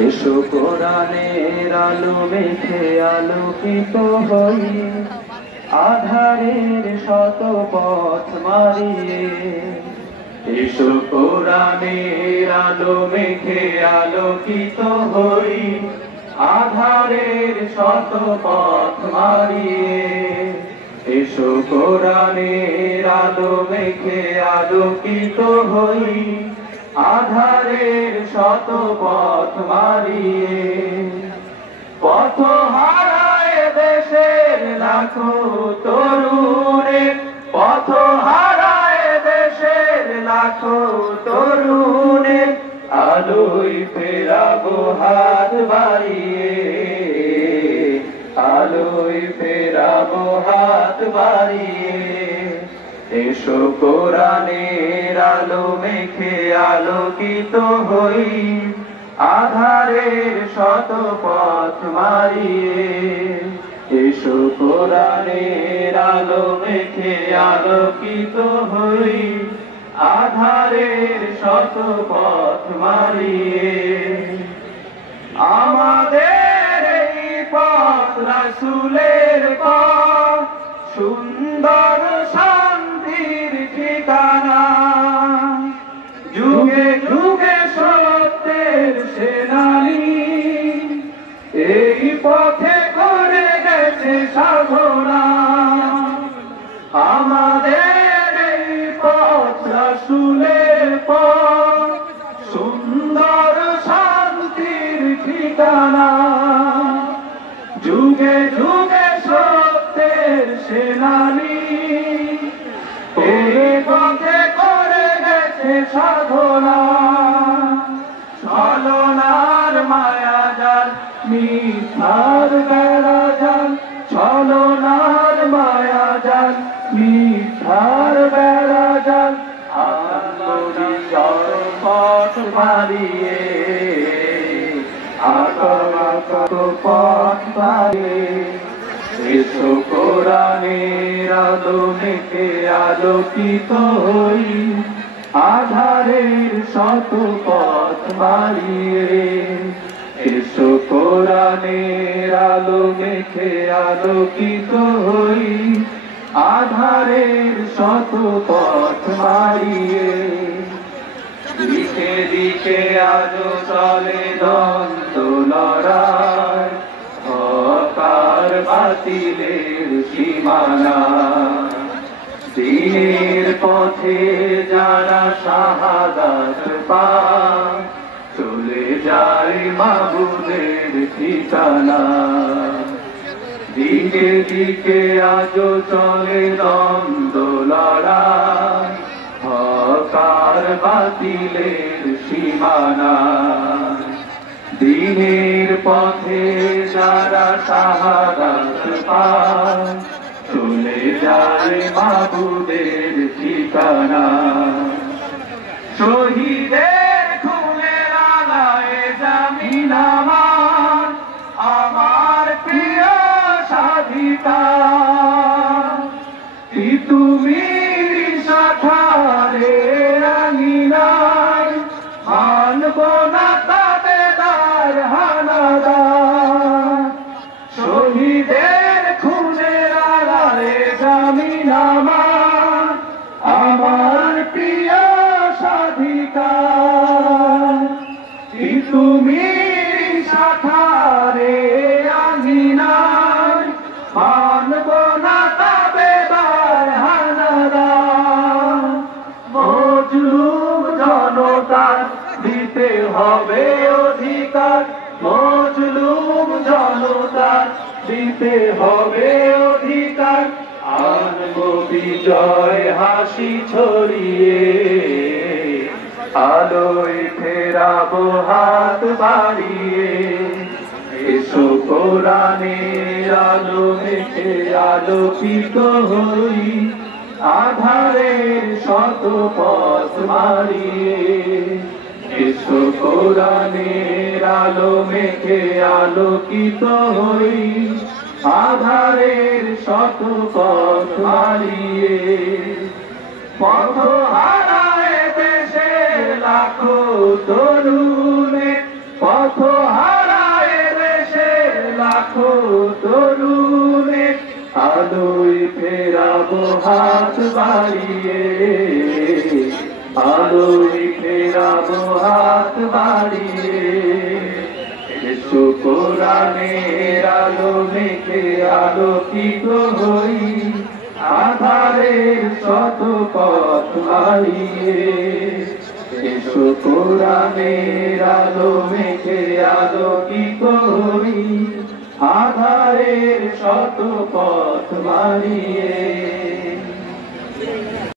এসো কোরআনের আলো মেখে আলোকিত হই, আধারের শত পথ মারিয়ে। এসো কোরআনের আলো মেখে আলোকিত হই, আধারের শত পথ মারিয়ে। এসো কোরআনের আলো মেখে আলোকিত হই, আধারের শত পথ মারিয়ে। পথ হারায় দেশের লাখো তরুণের, পথ হারায় দেশের লাখো তরুণের, আলোয় ফেরাবো হাত বাড়িয়ে, আলোয় ফেরাবো হাত বাড়িয়ে। এসো কোরআনের আলো মেখে আলোকিত হই, আধারের শত পথ মারিয়ে। এসো কোরআনের আলো মেখে আলোকিত হই, আধারের শত পথ মারিয়ে। আমাদের এই পথ রাসূলের পথ, সুন্দর শান্তির ঠিকানা। যুগে যুগে সত্যের সেনানী, এই পথে করে গেছে সাধনা। আমাদের এই পথ রাসূলের পথ, সুন্দর শান্তির ঠিকানা। যুগে যুগে সত্যের সেনানী, এই পথে করে গেছে সাধনা। ছলনার মায়াজাল মিথ্যার বেড়াজাল, ছলনার মায়াজাল মিথ্যার বেড়াজাল, আত্মবিশ্বাস পথ মারিয়ে, আত্মবিশ্বাস পথ মারিয়ে। এসো কোরআনের আলো মেখে আলোকিত হই, আধারের শত পথ মারিয়ে। এসো কোরআনের আলো মেখে আলোকিত হই, আধারের শত পথ মারিয়ে। দিকে দিকে আজো চলে দ্বন্দ্ব লড়াই, হক আর বাতিলের সীমানা। দিনের পথে যারা শাহাদাত পায়, চলে যায় মাবুদের ঠিকানা। দিকে দিকে আজো চলে দ্বন্দ্ব লড়াই, হক আর বাতিলের সীমানা। দিনের পথে যারা শাহাদাত পায়, চলে যায় মাবুদের ঠিকানা। শহীদের খুনের আলায় জামিন আমার, আমার প্রিয় স্বাধিকার। তুমি শাখারে আঙিনায়, মানব না তাবেদার হানাদার। শহীদের খুনের আড়ালে জামিন আমার, আমার প্রিয় স্বাধিকার। তুমি শাখারে আঙিনায়, মানব না তাবেদার হানাদার। মজলুম জনতার দিতে হবে অধিকার, মজলুম জনতার দিতে হবে অধিকার। আনবো বিজয় হাসি ছড়িয়ে, আলোয় ফেরাবো হাত বাড়িয়ে। এসো কোরআনের আলো মেখে আলোকিত হই, আধারের শত পথ মারিয়ে। এসো কোরআনের আলো মেখে আলোকিত হই, আধারের শত পথ মারিয়ে। পথ হারায় দেশের লাখো তরুণের, পথ হারায় দেশে লাখো তরুণে আলোয় ফেরাবো হাত বাড়িয়ে আলোয় ফেরাবো হাত বাড়িয়ে এসো কোরআনের আলো মেখে আলোকিত হই আধারের শত পথ হারিয়ে এসো কোরআনের আলো মেখে আলোকিত হই আধারের শত পথ হারিয়ে